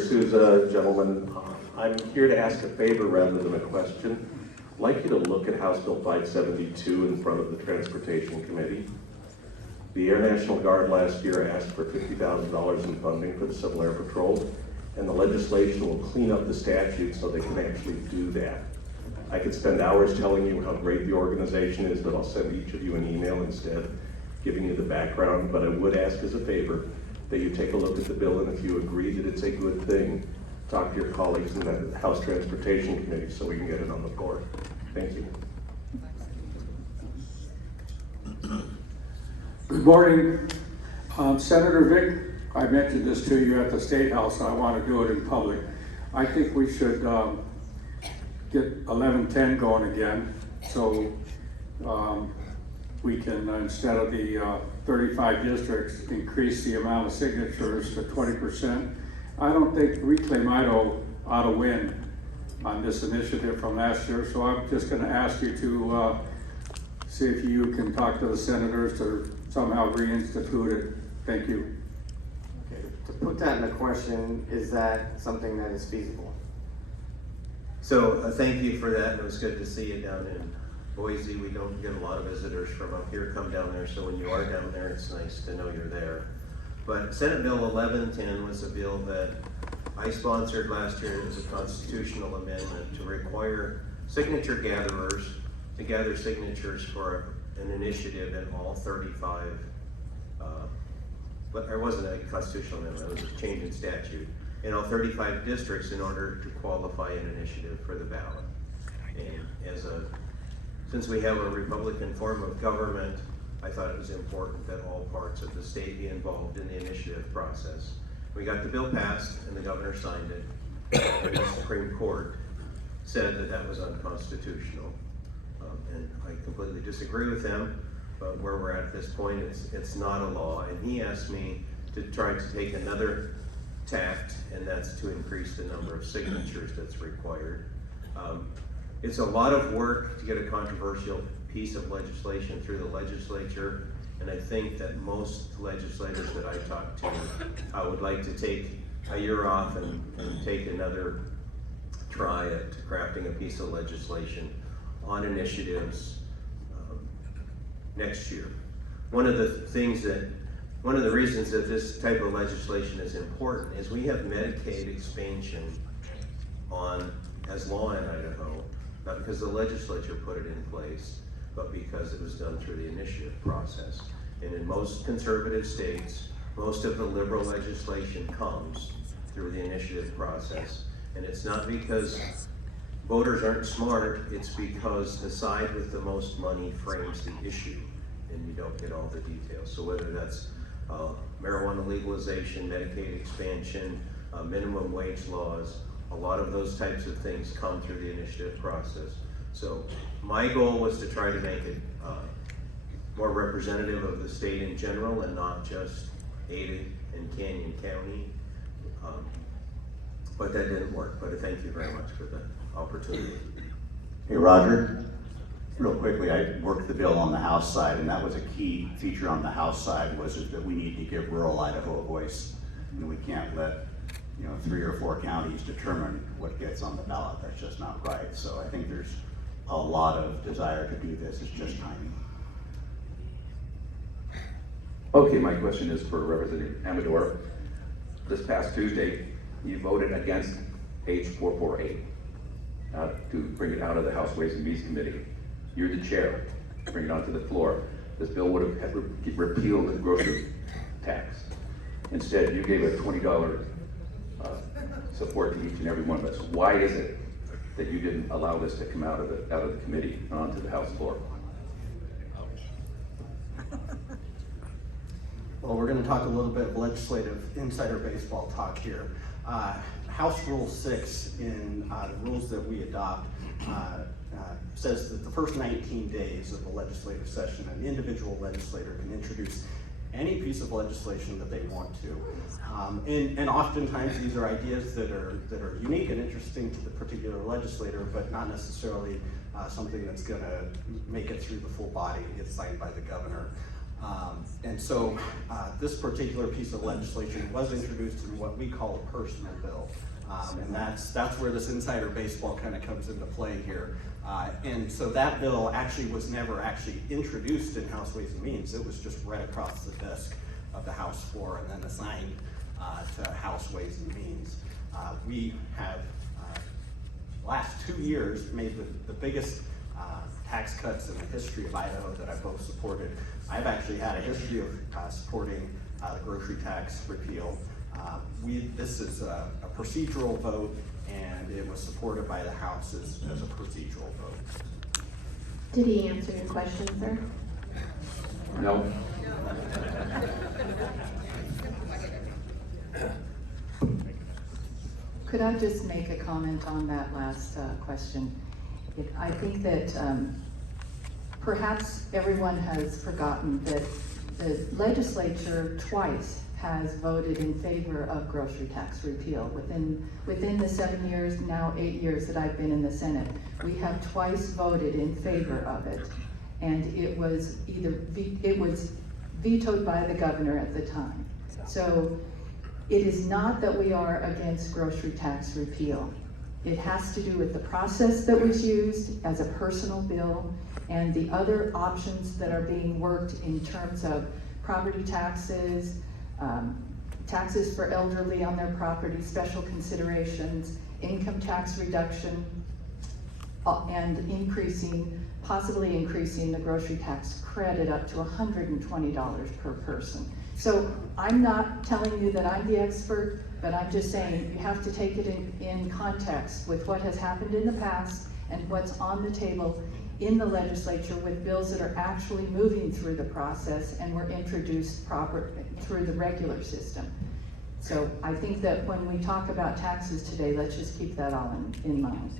Souza, gentlemen. I'm here to ask a favor rather than a question. I'd like you to look at House Bill 572 in front of the Transportation Committee. The Air National Guard last year asked for $50,000 in funding for the Civil Air Patrol, and the legislation will clean up the statute so they can actually do that. I could spend hours telling you how great the organization is, but I'll send each of you an email instead, giving you the background. But I would ask as a favor that you take a look at the bill, and if you agree that it's a good thing, talk to your colleagues in the House Transportation Committee so we can get it on the floor. Thank you. Good morning. Senator Vick, I mentioned this to you at the State House, and I want to do it in public. I think we should get 1110 going again, so we can, instead of the 35 districts, increase the amount of signatures to 20%. I don't think Reclaim Idaho ought to win on this initiative from last year, so I'm just going to ask you to see if you can talk to the senators to somehow reinstitute it. Thank you. Okay. To put that in the question, is that something that is feasible? So thank you for that. It was good to see you down in Boise. We don't get a lot of visitors from up here come down there, so when you are down there, it's nice to know you're there. But Senate Bill 1110 was a bill that I sponsored last year. It was a constitutional amendment to require signature gatherers to gather signatures for an initiative in all 35, but there wasn't a constitutional amendment, it was a change in statute, in all 35 districts in order to qualify an initiative for the ballot. And since we have a Republican form of government, I thought it was important that all parts of the state be involved in the initiative process. We got the bill passed and the governor signed it, and the Supreme Court said that that was unconstitutional. And I completely disagree with him, but where we're at this point, it's not a law. And he asked me to try to take another tact, and that's to increase the number of signatures that's required. It's a lot of work to get a controversial piece of legislation through the legislature, and I think that most legislators that I talk to would like to take a year off and take another try at crafting a piece of legislation on initiatives next year. One of the reasons that this type of legislation is important is we have Medicaid expansion as law in Idaho, not because the legislature put it in place, but because it was done through the initiative process. And in most conservative states, most of the liberal legislation comes through the initiative process. And it's not because voters aren't smart, it's because the side with the most money frames the issue, and you don't get all the details. So whether that's marijuana legalization, Medicaid expansion, minimum wage laws, a lot of those types of things come through the initiative process. So my goal was to try to make it more representative of the state in general and not just Ada and Canyon County. But that didn't work, but thank you very much for the opportunity. Hey Roger, real quickly, I worked the bill on the House side, and that was a key feature on the House side was that we need to give rural Idaho a voice. And we can't let 3 or 4 counties determine what gets on the ballot. That's just not right. So I think there's a lot of desire to do this. It's just timing. Okay, my question is for Representative Amador. This past Tuesday, you voted against page 448 to bring it out of the House Ways and Means Committee. You're the chair. Bring it onto the floor. This bill would have repealed the grocery tax. Instead, you gave a $20 support to each and every one of us. Why is it that you didn't allow this to come out of the committee and onto the House floor? Well, we're going to talk a little bit of legislative insider baseball talk here. House Rule 6 in the rules that we adopt says that the first 19 days of the legislative session, an individual legislator can introduce any piece of legislation that they want to. And oftentimes these are ideas that are unique and interesting to the particular legislator, but not necessarily something that's going to make it through the full body and get signed by the governor. And so this particular piece of legislation was introduced in what we call a personal bill. And that's where this insider baseball kind of comes into play here. And so that bill actually was never actually introduced in House Ways and Means. It was just read across the desk of the House floor and then assigned to House Ways and Means. We have, last 2 years, made the biggest tax cuts in the history of Idaho that I've both supported. I've actually had a history of supporting the grocery tax repeal. This is a procedural vote, and it was supported by the House as a procedural vote. Did he answer your question, sir? No? Could I just make a comment on that last question? I think that perhaps everyone has forgotten that the legislature twice has voted in favor of grocery tax repeal. Within the 7 years, now 8 years that I've been in the Senate, we have twice voted in favor of it. And it was vetoed by the governor at the time. So it is not that we are against grocery tax repeal. It has to do with the process that was used as a personal bill and the other options that are being worked in terms of property taxes, taxes for elderly on their property, special considerations, income tax reduction, and possibly increasing the grocery tax credit up to $120 per person. So I'm not telling you that I'm the expert, but I'm just saying you have to take it in context with what has happened in the past and what's on the table in the legislature with bills that are actually moving through the process and were introduced through the regular system. So I think that when we talk about taxes today, let's just keep that all in mind.